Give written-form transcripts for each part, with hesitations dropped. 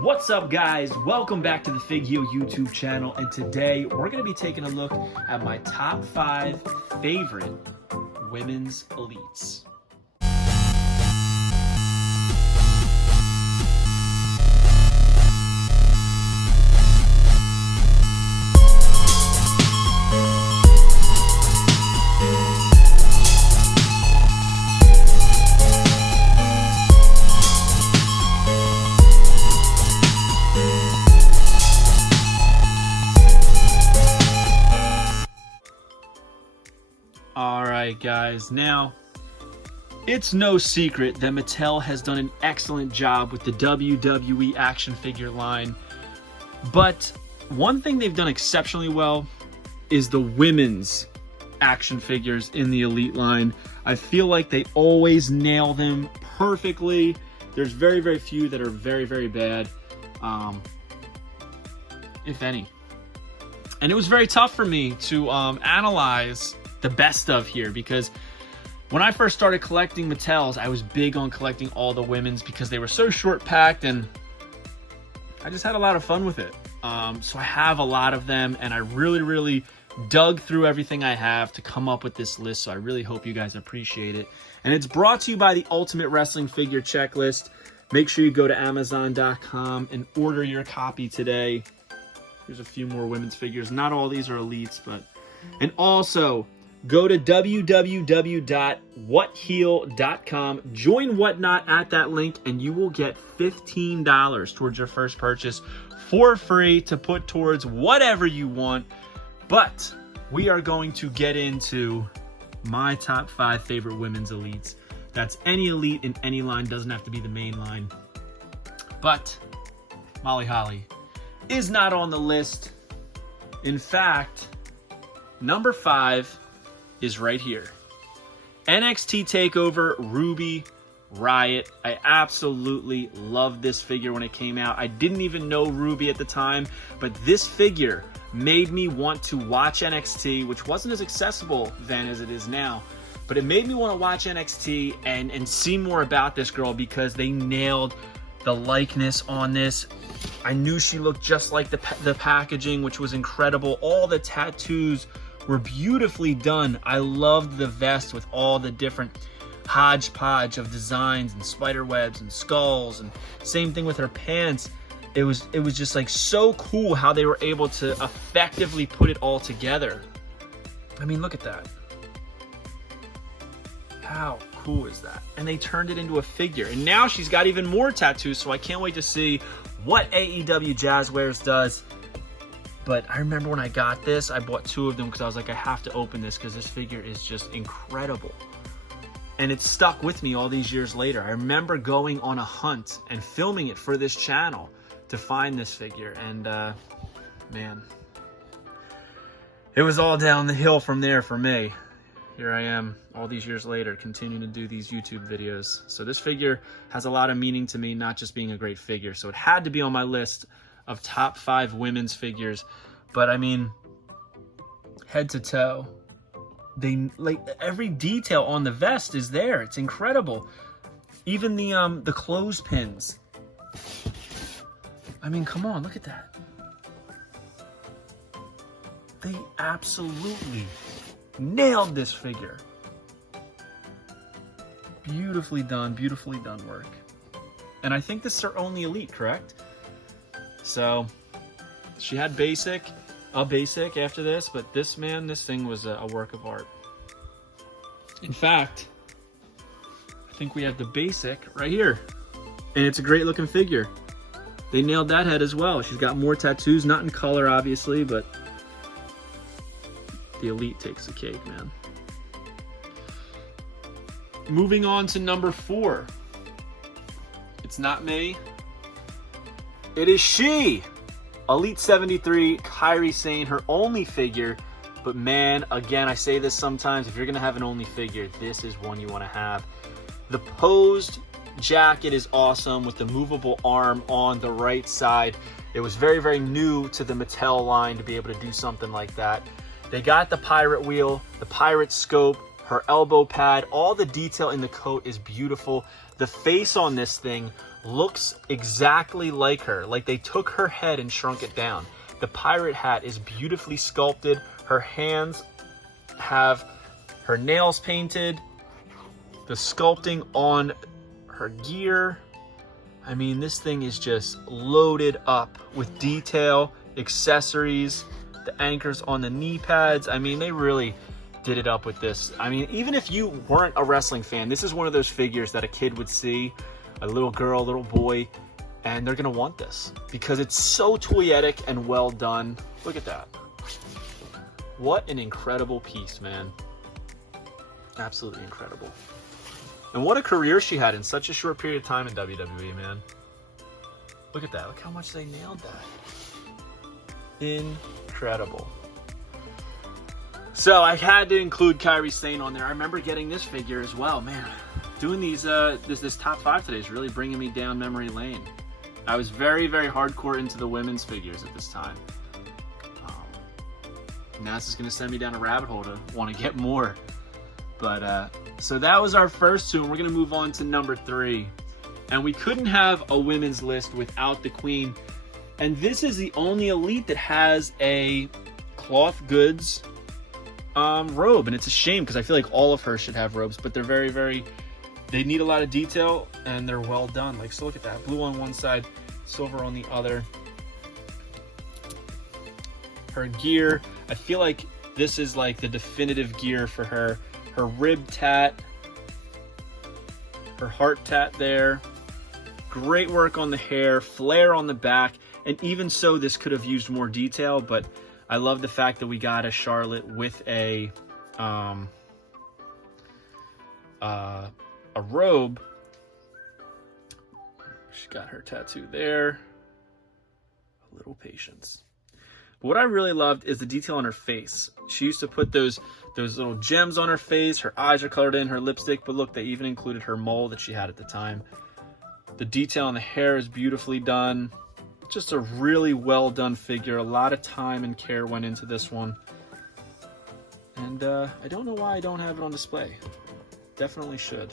What's up, guys? Welcome back to the Figio YouTube channel, and today we're going to be taking a look at my top 5 favorite women's elites. Alright guys, now it's no secret that Mattel has done an excellent job with the WWE action figure line, but one thing they've done exceptionally well is the women's action figures in the Elite line. I feel like they always nail them perfectly. There's very few that are very bad, if any. And it was very tough for me to analyze the best of here, because when I first started collecting Mattels, I was big on collecting all the women's because they were so short packed and I just had a lot of fun with it. So I have a lot of them, and I really dug through everything I have to come up with this list, so I really hope you guys appreciate it. And it's brought to you by the Ultimate Wrestling Figure Checklist. Make sure you go to Amazon.com and order your copy today. There's a few more women's figures. Not all these are elites, but... And also, go to www.whatheel.com, join Whatnot at that link, and you will get $15 towards your first purchase for free to put towards whatever you want. But we are going to get into my top 5 favorite women's elites. That's any elite in any line, doesn't have to be the main line. But Molly Holly is not on the list. In fact, number 5 is right here. NXT TakeOver Ruby Riott. I absolutely loved this figure when it came out. I didn't even know Ruby at the time, but this figure made me want to watch NXT, which wasn't as accessible then as it is now. But it made me want to watch NXT and see more about this girl, because they nailed the likeness on this. I knew she looked just like the packaging, which was incredible. All the tattoos were beautifully done. I loved the vest with all the different hodgepodge of designs and spider webs and skulls, and same thing with her pants. It was just like so cool how they were able to effectively put it all together. I mean, look at that. How cool is that? And they turned it into a figure, and now she's got even more tattoos, so I can't wait to see what AEW Jazzwares does. But I remember when I got this, I bought 2 of them because I was like, I have to open this because this figure is just incredible. And it stuck with me all these years later. I remember going on a hunt and filming it for this channel to find this figure. And man, it was all down the hill from there for me. Here I am all these years later, continuing to do these YouTube videos. So this figure has a lot of meaning to me, not just being a great figure. So it had to be on my list of top 5 women's figures. But I mean, head to toe, they like every detail on the vest is there. It's incredible. Even the clothespins. I mean, come on, look at that. They absolutely nailed this figure. Beautifully done work. And I think this is her only elite, correct? So she had a basic after this, but this thing was a work of art. In fact, I think we have the basic right here, and it's a great looking figure. They nailed that head as well. She's got more tattoos, not in color obviously, but the elite takes the cake, man. Moving on to number 4. It's not me. It is she! Elite 73, Kairi Sane, her only figure. But man, again, I say this sometimes, if you're going to have an only figure, this is one you want to have. The posed jacket is awesome with the movable arm on the right side. It was very new to the Mattel line to be able to do something like that. They got the pirate wheel, the pirate scope, her elbow pad, all the detail in the coat is beautiful. The face on this thing looks exactly like her. Like they took her head and shrunk it down. The pirate hat is beautifully sculpted. Her hands have her nails painted. The sculpting on her gear. I mean, this thing is just loaded up with detail, accessories, the anchors on the knee pads. I mean, they really did it up with this. I mean, even if you weren't a wrestling fan, this is one of those figures that a kid would see, a little girl, little boy, and they're gonna want this because it's so toyetic and well done. Look at that. What an incredible piece, man. Absolutely incredible. And what a career she had in such a short period of time in WWE, man. Look at that. Look how much they nailed that. Incredible. So I had to include Kairi Sane on there. I remember getting this figure as well, man. Doing these, this top 5 today is really bringing me down memory lane. I was very, very hardcore into the women's figures at this time. Now this is going to send me down a rabbit hole to want to get more. But so that was our first 2, and we're going to move on to number 3. And we couldn't have a women's list without the Queen. And this is the only Elite that has a cloth goods robe, and it's a shame because I feel like all of her should have robes, but they're very, very, they need a lot of detail and they're well done. Like, so look at that, blue on one side, silver on the other. Her gear, I feel like this is like the definitive gear for her. Her rib tat, her heart tat there, great work on the hair, Flair on the back, and even so this could have used more detail, but I love the fact that we got a Charlotte with a robe. She got her tattoo there. A little patience. But what I really loved is the detail on her face. She used to put those little gems on her face. Her eyes are colored in, her lipstick. But look, they even included her mole that she had at the time. The detail on the hair is beautifully done. Just a really well done figure. A lot of time and care went into this one. And I don't know why I don't have it on display. Definitely should.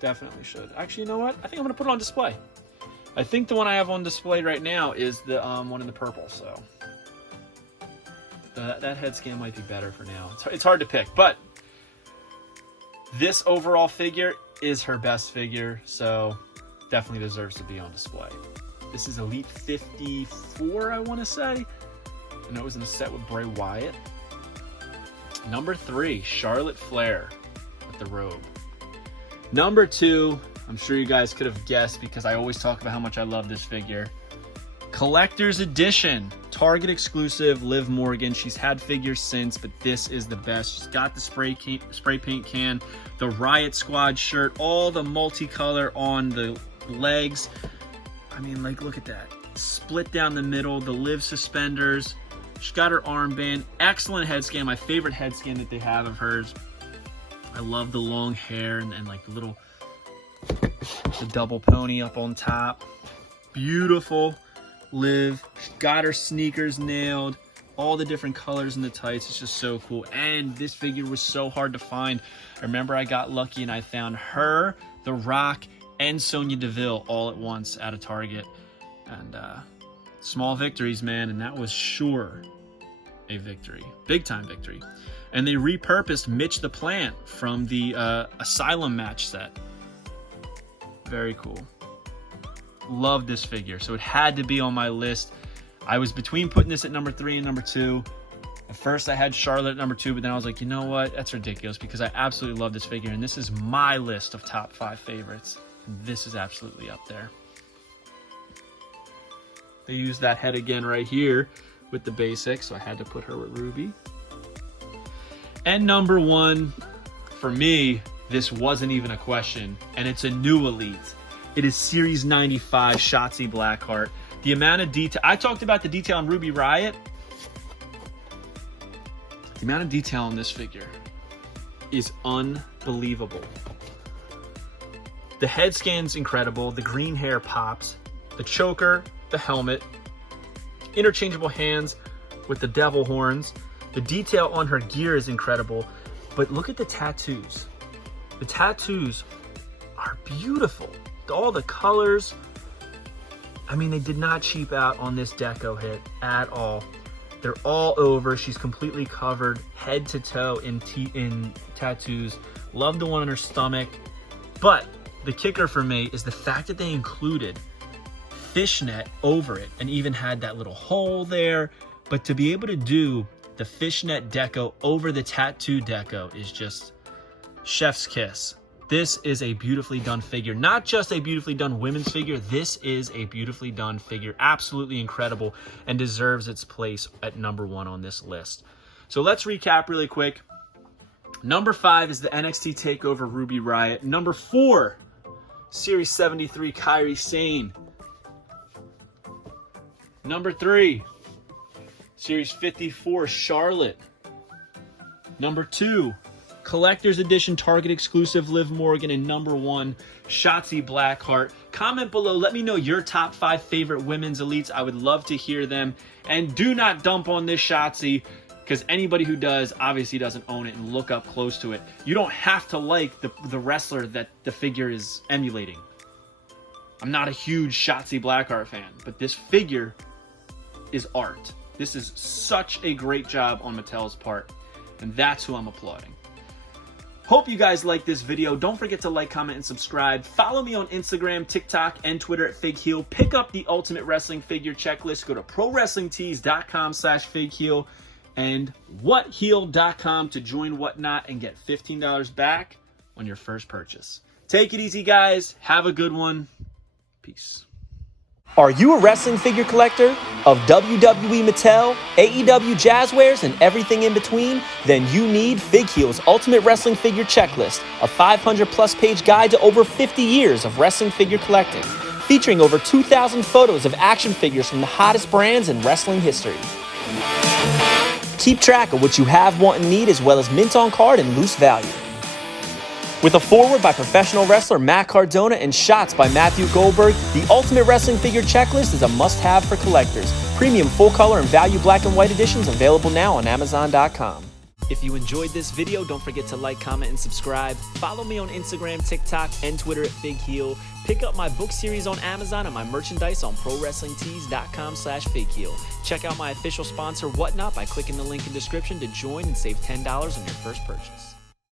Definitely should. Actually, you know what? I think I'm gonna put it on display. I think the one I have on display right now is the one in the purple, so. That head scan might be better for now. It's hard to pick, but this overall figure is her best figure, so definitely deserves to be on display. This is Elite 54, I want to say. And it was in a set with Bray Wyatt. Number 3, Charlotte Flair with the robe. Number 2, I'm sure you guys could have guessed because I always talk about how much I love this figure. Collector's Edition, Target exclusive, Liv Morgan. She's had figures since, but this is the best. She's got the spray paint can, the Riott Squad shirt, all the multicolor on the legs. I mean, like, look at that. Split down the middle, the Liv suspenders. She's got her armband. Excellent head scan. My favorite head scan that they have of hers. I love the long hair and like the double pony up on top. Beautiful Liv. She's got her sneakers nailed. All the different colors in the tights. It's just so cool. And this figure was so hard to find. I remember I got lucky and I found her, The Rock, and Sonya Deville all at once at a Target. And small victories, man, and that was sure a victory. Big time victory. And they repurposed Mitch the Plant from the Asylum match set. Very cool. Love this figure, so it had to be on my list. I was between putting this at number 3 and number 2. At first I had Charlotte at number 2, but then I was like, you know what? That's ridiculous because I absolutely love this figure, and this is my list of top 5 favorites. This is absolutely up there. They used that head again right here with the basics, so I had to put her with Ruby. And number 1, for me, this wasn't even a question, and it's a new Elite. It is Series 95 Shotzi Blackheart. The amount of detail, I talked about the detail on Ruby Riott. The amount of detail on this figure is unbelievable. The head scan's incredible. The green hair pops. The choker, the helmet, interchangeable hands with the devil horns. The detail on her gear is incredible. But look at the tattoos. The tattoos are beautiful. all the colors. I mean, they did not cheap out on this deco hit at all. They're all over. She's completely covered head to toe in tattoos. Love the one on her stomach. But the kicker for me is the fact that they included fishnet over it and even had that little hole there. But to be able to do the fishnet deco over the tattoo deco is just chef's kiss. This is a beautifully done figure. Not just a beautifully done women's figure. This is a beautifully done figure. Absolutely incredible and deserves its place at #1 on this list. So let's recap really quick. Number 5 is the NXT TakeOver Ruby Riott. Number 4, Series 73 Kairi Sane. Number 3, Series 54 Charlotte. Number 2, Collector's Edition Target exclusive Liv Morgan. And number 1, Shotzi Blackheart. Comment below. Let me know your top 5 favorite women's elites. I would love to hear them. And do not dump on this Shotzi, because anybody who does obviously doesn't own it, and look up close to it. You don't have to like the wrestler that the figure is emulating. I'm not a huge Shotzi Blackheart fan, but this figure is art. This is such a great job on Mattel's part, and that's who I'm applauding. Hope you guys like this video. Don't forget to like, comment, and subscribe. Follow me on Instagram, TikTok, and Twitter at FigHeal. Pick up the Ultimate Wrestling Figure Checklist. Go to ProWrestlingTees.com/FigHeal and WhatHeal.com to join Whatnot and get $15 back on your first purchase. Take it easy, guys. Have a good one. Peace. Are you a wrestling figure collector of WWE, Mattel, AEW, Jazzwares, and everything in between? Then you need FigHeal's Ultimate Wrestling Figure Checklist, a 500-plus page guide to over 50 years of wrestling figure collecting, featuring over 2,000 photos of action figures from the hottest brands in wrestling history. Keep track of what you have, want, and need, as well as mint on card and loose value. With a foreword by professional wrestler Matt Cardona and shots by Matthew Goldberg, the Ultimate Wrestling Figure Checklist is a must-have for collectors. Premium full-color and value black and white editions available now on Amazon.com. If you enjoyed this video, don't forget to like, comment, and subscribe. Follow me on Instagram, TikTok, and Twitter at FigHeal. Pick up my book series on Amazon and my merchandise on ProWrestlingTees.com/FigHeal. Check out my official sponsor, Whatnot, by clicking the link in the description to join and save $10 on your first purchase.